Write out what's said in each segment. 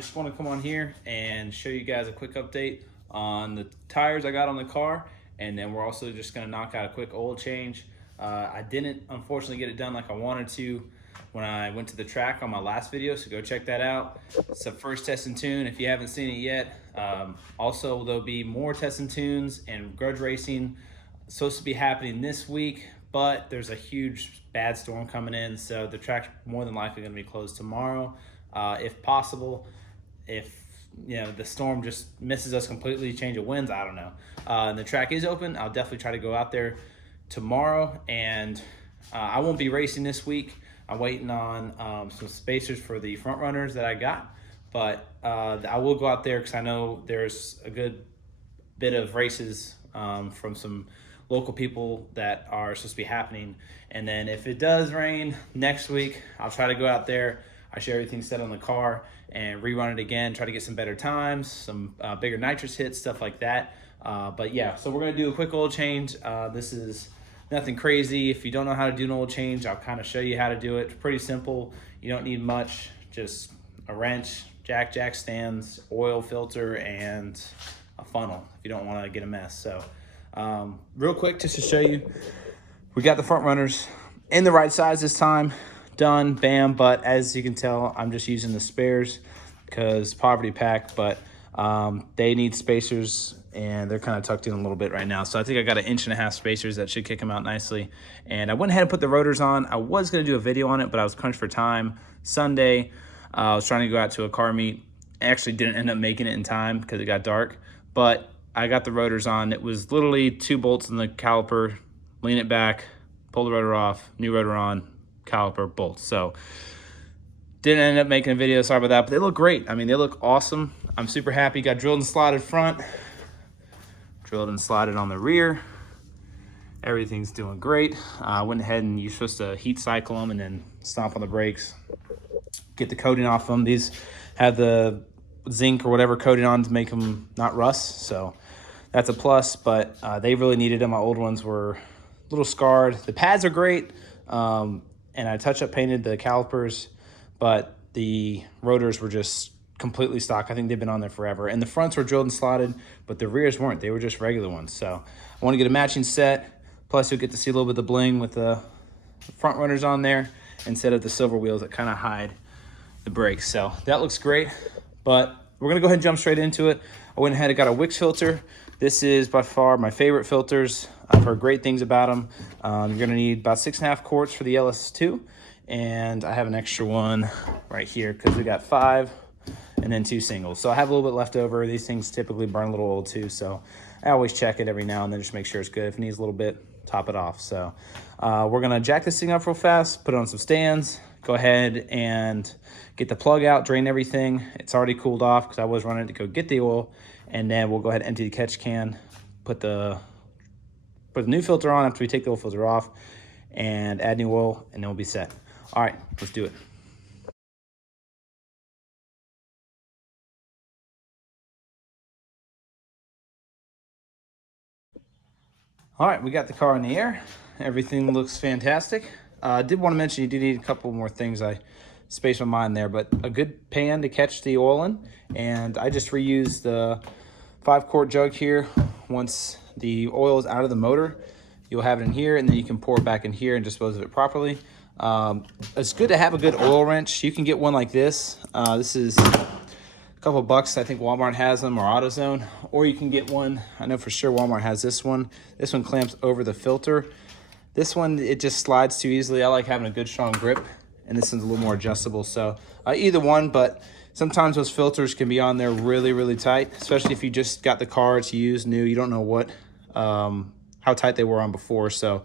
just want to come on here and show you guys a quick update on the tires I got on the car, and then we're also just going to knock out a quick oil change. I didn't unfortunately get it done like I wanted to when I went to the track on my last video, so go check that out. It's the first test and tune if you haven't seen it yet. Also, there'll be more test and tunes and grudge racing supposed to be happening this week, but there's a huge bad storm coming in, so the track's more than likely going to be closed tomorrow, if possible. If the storm just misses us completely, change of winds, I don't know. And the track is open. I'll definitely try to go out there tomorrow, and I won't be racing this week. I'm waiting on some spacers for the front runners that I got, but I will go out there because I know there's a good bit of races from some local people that are supposed to be happening. And then if it does rain next week, I'll try to go out there. I show everything set on the car and rerun it again, try to get some better times, some bigger nitrous hits, stuff like that. But yeah, so we're gonna do a quick oil change. This is nothing crazy. If you don't know how to do an oil change, I'll kind of show you how to do it. It's pretty simple. You don't need much, just a wrench, jack stands, oil filter, and a funnel if you don't want to get a mess. So real quick, just to show you, we got the front runners in the right size this time, done, bam. But as you can tell, I'm just using the spares because poverty pack, but they need spacers and they're kind of tucked in a little bit right now. So I think I got 1.5 inch spacers that should kick them out nicely. And I went ahead and put the rotors on. I was going to do a video on it, but I was crunched for time. Sunday, I was trying to go out to a car meet. I actually didn't end up making it in time because it got dark, but I got the rotors on. It was literally 2 bolts in the caliper, lean it back, pull the rotor off, new rotor on, caliper, bolts. So didn't end up making a video, sorry about that, but they look great. I mean, they look awesome. I'm super happy. Got drilled and slotted front, drilled and slotted on the rear. Everything's doing great. I went ahead and you're supposed to heat cycle them and then stomp on the brakes, get the coating off them. These have the zinc or whatever coating on to make them not rust, so that's a plus. But they really needed them. My old ones were a little scarred. The pads are great, and I touch-up painted the calipers, but the rotors were just completely stock. I think they've been on there forever. And the fronts were drilled and slotted, but the rears weren't. They were just regular ones. So I want to get a matching set. Plus, you'll get to see a little bit of the bling with the front runners on there instead of the silver wheels that kind of hide the brakes. So that looks great, but we're gonna go ahead and jump straight into it. I went ahead and got a Wix filter. This is by far my favorite filters. I've heard great things about them. You're gonna need about 6.5 quarts for the LS2, and I have an extra one right here because we got 5 and then 2 singles. So I have a little bit left over. These things typically burn a little oil too, so I always check it every now and then just make sure it's good. If it needs a little bit, top it off. So we're gonna jack this thing up real fast, put it on some stands, go ahead and get the plug out, drain everything. It's already cooled off because I was running to go get the oil, and then we'll go ahead and empty the catch can, put the new filter on after we take the oil filter off, and add new oil, and then we'll be set. All right, let's do it. All right, we got the car in the air. Everything looks fantastic. I did want to mention you do need a couple more things. I spaced my mind there, but a good pan to catch the oil in. And I just reused the 5-quart jug here. Once the oil is out of the motor, you'll have it in here, and then you can pour it back in here and dispose of it properly. It's good to have a good oil wrench. You can get one like this. This is a couple bucks. I think Walmart has them, or AutoZone, or you can get one. I know for sure Walmart has this one. This one clamps over the filter. This one, it just slides too easily. I like having a good strong grip, and this one's a little more adjustable. So either one, but sometimes those filters can be on there really, really tight, especially if you just got the car, it's used, new, you don't know what, how tight they were on before. So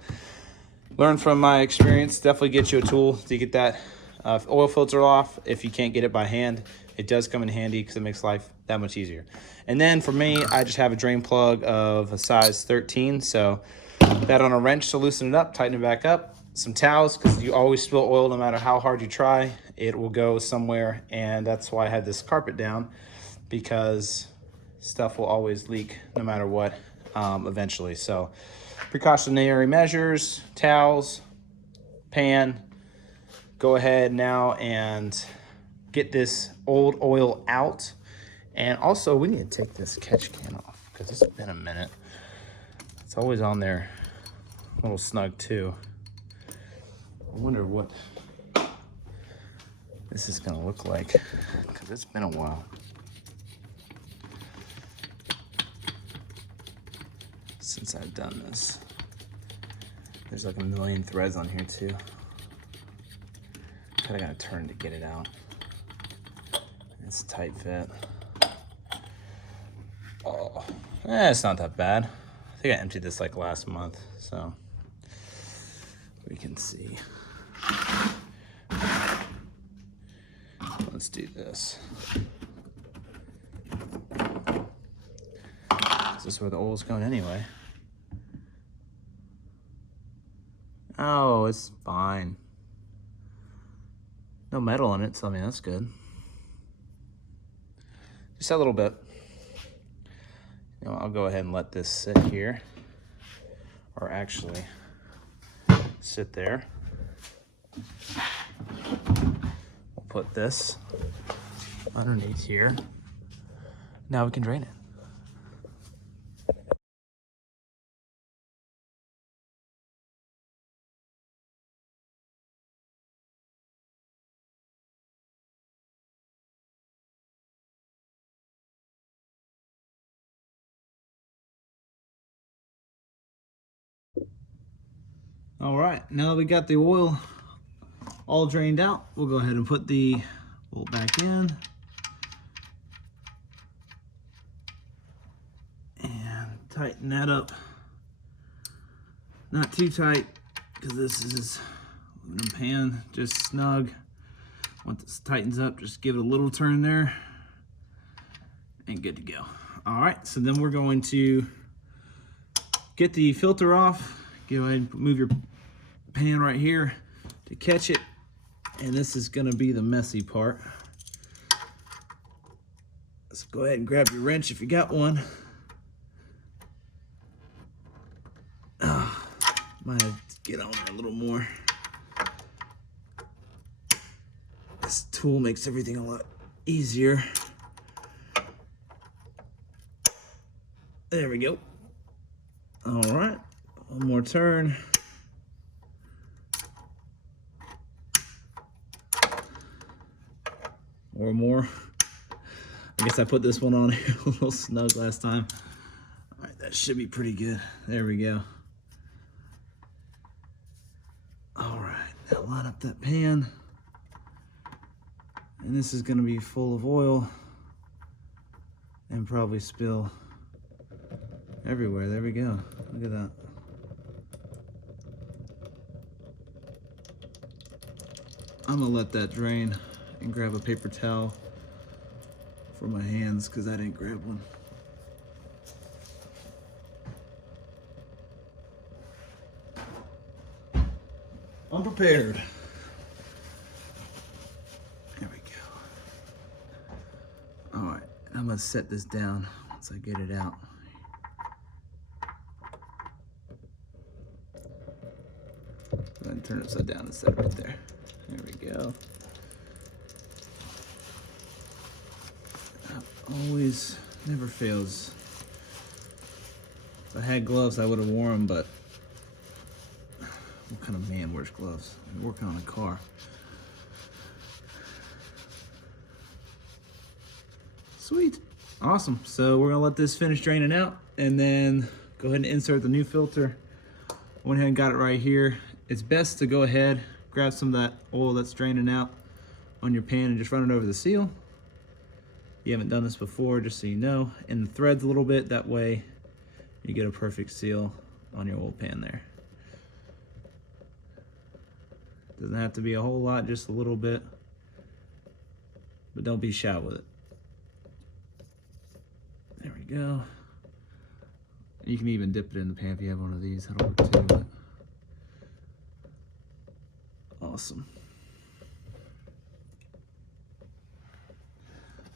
learn from my experience, definitely get you a tool to get that oil filter off. If you can't get it by hand, it does come in handy because it makes life that much easier. And then for me, I just have a drain plug of a size 13. So that on a wrench to loosen it up, tighten it back up. Some towels, because you always spill oil no matter how hard you try. It will go somewhere, and that's why I had this carpet down, because stuff will always leak no matter what eventually. So precautionary measures, towels, pan. Go ahead now and get this old oil out. And also we need to take this catch can off because it's been a minute. It's always on there a little snug too. I wonder what this is gonna look like because it's been a while. Since I've done this. There's like a million threads on here too. Kinda gotta turn to get it out. It's a tight fit. Oh, it's not that bad. I think I emptied this like last month, so we can see. Let's do this. This is where the oil's going anyway. Oh, it's fine. No metal in it, so I mean, that's good. Just a little bit. You know, I'll go ahead and let this sit here, or actually sit there. We'll put this underneath here. Now we can drain it. All right, now that we got the oil all drained out, we'll go ahead and put the bolt back in. And tighten that up. Not too tight, because this is aluminum pan, just snug. Once this tightens up, just give it a little turn there, and good to go. All right, so then we're going to get the filter off. Go ahead and move your pan right here to catch it. And this is gonna be the messy part. Let's go ahead and grab your wrench if you got one. Might have to get on there a little more. This tool makes everything a lot easier. There we go. All right, one more turn. Or more. I guess I put this one on here a little snug last time. All right, that should be pretty good. There we go. All right, now line up that pan. And this is gonna be full of oil and probably spill everywhere. There we go. Look at that. I'm gonna let that drain and grab a paper towel for my hands because I didn't grab one. Unprepared. There we go. All right, I'm gonna set this down once I get it out. Go ahead and turn it upside down and set it right there. There we go. Always, never fails. If I had gloves, I would have worn them, but what kind of man wears gloves? I'm working on a car. Sweet. Awesome. So we're gonna let this finish draining out and then go ahead and insert the new filter. Went ahead and got it right here. It's best to go ahead, grab some of that oil that's draining out on your pan and just run it over the seal. You haven't done this before, just so you know, and the threads a little bit, that way you get a perfect seal on your oil pan there. Doesn't have to be a whole lot, just a little bit, but don't be shy with it. There we go. You can even dip it in the pan if you have one of these, that'll work too. But awesome.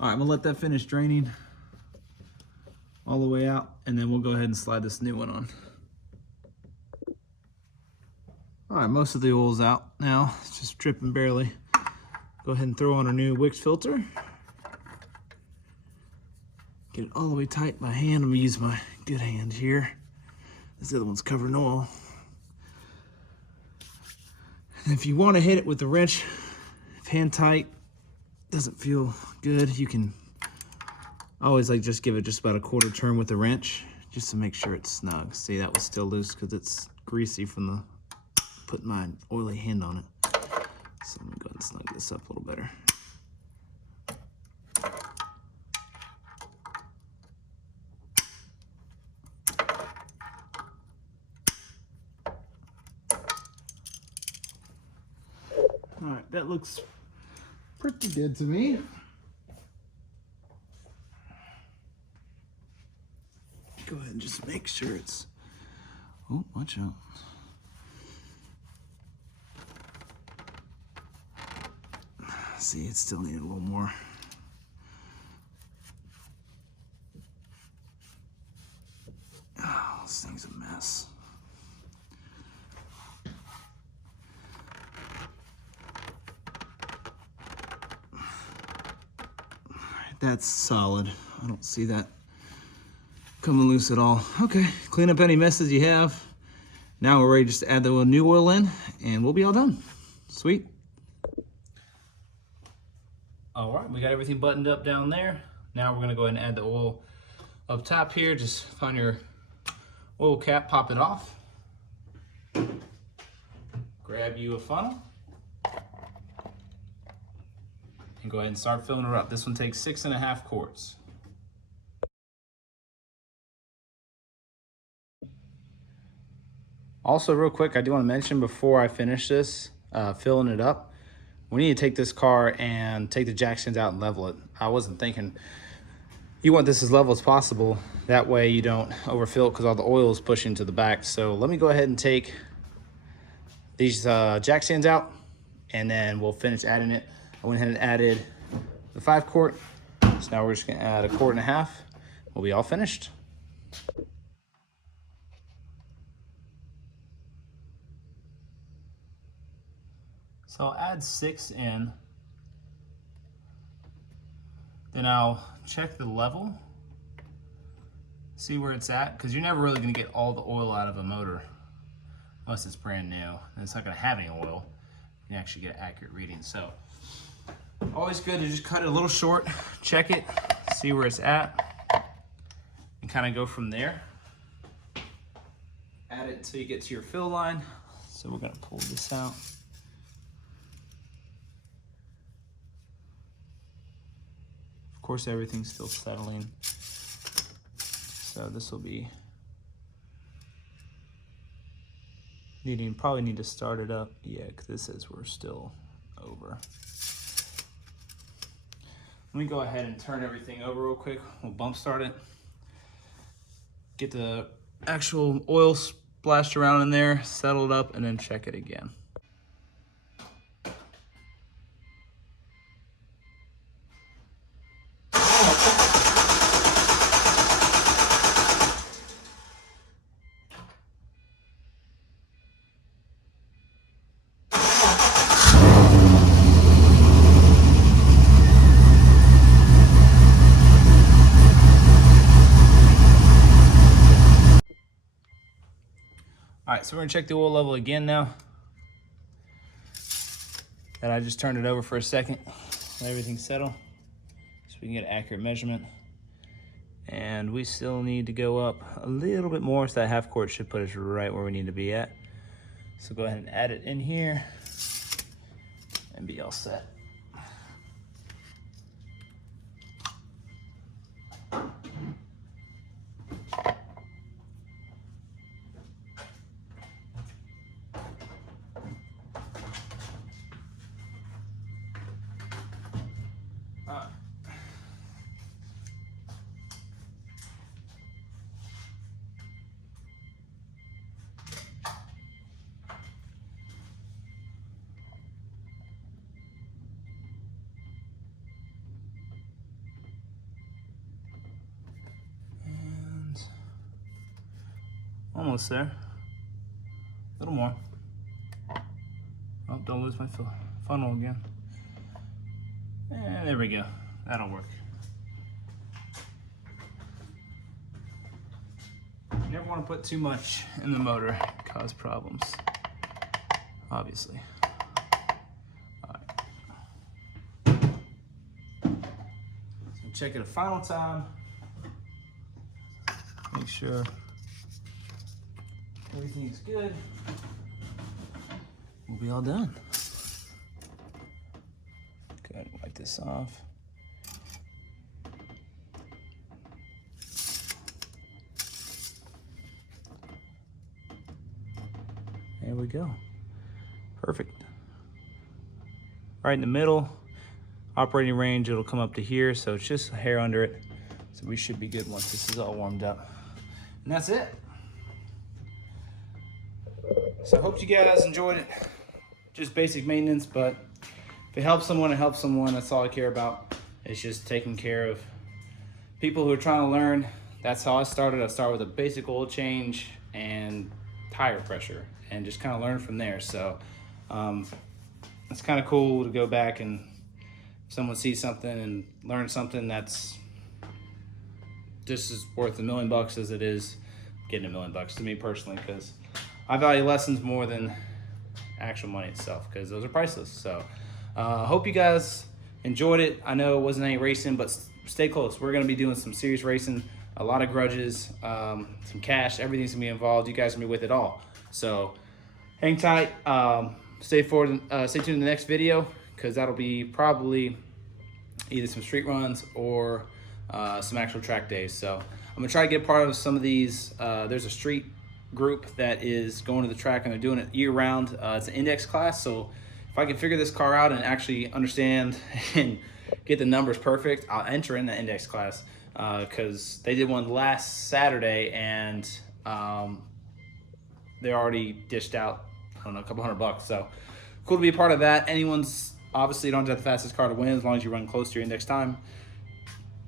All right, I'm gonna let that finish draining all the way out, and then we'll go ahead and slide this new one on. All right, most of the oil's out now. It's just dripping barely. Go Go ahead and throw on our new Wix filter. Get it all the way tight by hand. I'm gonna use my good hand here. This other one's covered in oil. And if you want to hit it with the wrench, if hand tight doesn't feel good, you can always like just give it just about a quarter turn with the wrench, just to make sure it's snug. See, that was still loose because it's greasy from the putting my oily hand on it. So let me go ahead and snug this up a little better. All right, that looks pretty good to me. Go ahead and just make sure it's, oh, watch out. See, it still needed a little more. Oh, this thing's a mess. That's solid. I don't see that coming loose at all. Okay, clean up any messes you have. Now we're ready just to add the new oil in and we'll be all done. Sweet. All right, we got everything buttoned up down there. Now we're gonna go ahead and add the oil up top here. Just find your oil cap, pop it off. Grab you a funnel. And go ahead and start filling her up. This one takes 6.5 quarts. Also, real quick, I do want to mention before I finish this, filling it up, we need to take this car and take the jack stands out and level it. I wasn't thinking, you want this as level as possible. That way you don't overfill it because all the oil is pushing to the back. So let me go ahead and take these jack stands out and then we'll finish adding it. I went ahead and added the 5 quart. So now we're just gonna add 1.5 quarts. We'll be all finished. So I'll add 6 in. Then I'll check the level, see where it's at, because you're never really gonna get all the oil out of a motor unless it's brand new. And it's not gonna have any oil. You can actually get an accurate reading. So always good to just cut it a little short, check it, see where it's at, and kind of go from there. Add it until you get to your fill line. So we're gonna pull this out. Of course, everything's still settling. So this will be probably need to start it up. Yeah, because this says we're still over. Let me go ahead and turn everything over real quick. We'll bump start it. Get the actual oil splashed around in there, settle it up, and then check it again. All right, so we're gonna check the oil level again now. And I just turned it over for a second, let everything settle, so we can get an accurate measurement. And we still need to go up a little bit more, so that 1/2 quart should put us right where we need to be at. So go ahead and add it in here and be all set. Almost there. A little more. Oh, don't lose my funnel again. And there we go. That'll work. You never want to put too much in the motor, cause problems, obviously. All right. So check it a final time. Make sure everything's good. We'll be all done. Go ahead and wipe this off. There we go. Perfect. Right in the middle, operating range, it'll come up to here, so it's just a hair under it. So we should be good once this is all warmed up. And that's it. So I hope you guys enjoyed it. Just basic maintenance, but if it helps someone, it helps someone. That's all I care about. It's just taking care of people who are trying to learn. That's how I started. I started with a basic oil change and tire pressure, and just kind of learn from there. So it's kind of cool to go back and if someone sees something and learn something that's just as worth $1 million as it is getting $1 million to me personally, because I value lessons more than actual money itself, because those are priceless. So hope you guys enjoyed it. I know it wasn't any racing, but stay close. We're going to be doing some serious racing, a lot of grudges, some cash. Everything's going to be involved. You guys are going to be with it all. So hang tight. Stay tuned in the next video, because that'll be probably either some street runs or some actual track days. So I'm going to try to get part of some of these. There's a street group that is going to the track, and they're doing it year round. It's an index class, so if I can figure this car out and actually understand and get the numbers perfect, I'll enter in the index class, because they did one last Saturday, and they already dished out, I don't know, a couple $100. So cool to be a part of that. Anyone's obviously, you don't have the fastest car to win, as long as you run close to your index time.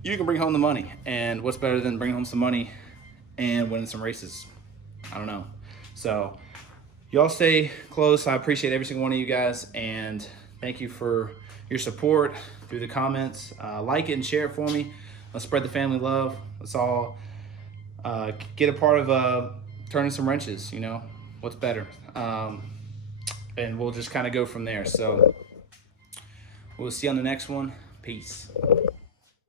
You can bring home the money, and what's better than bringing home some money and winning some races? I don't know. So y'all stay close. I appreciate every single one of you guys, and thank you for your support through the comments. Like it and share it for me. Let's spread the family love. Let's all get a part of turning some wrenches. You know, what's better? And we'll just kind of go from there. So we'll see you on the next one. Peace.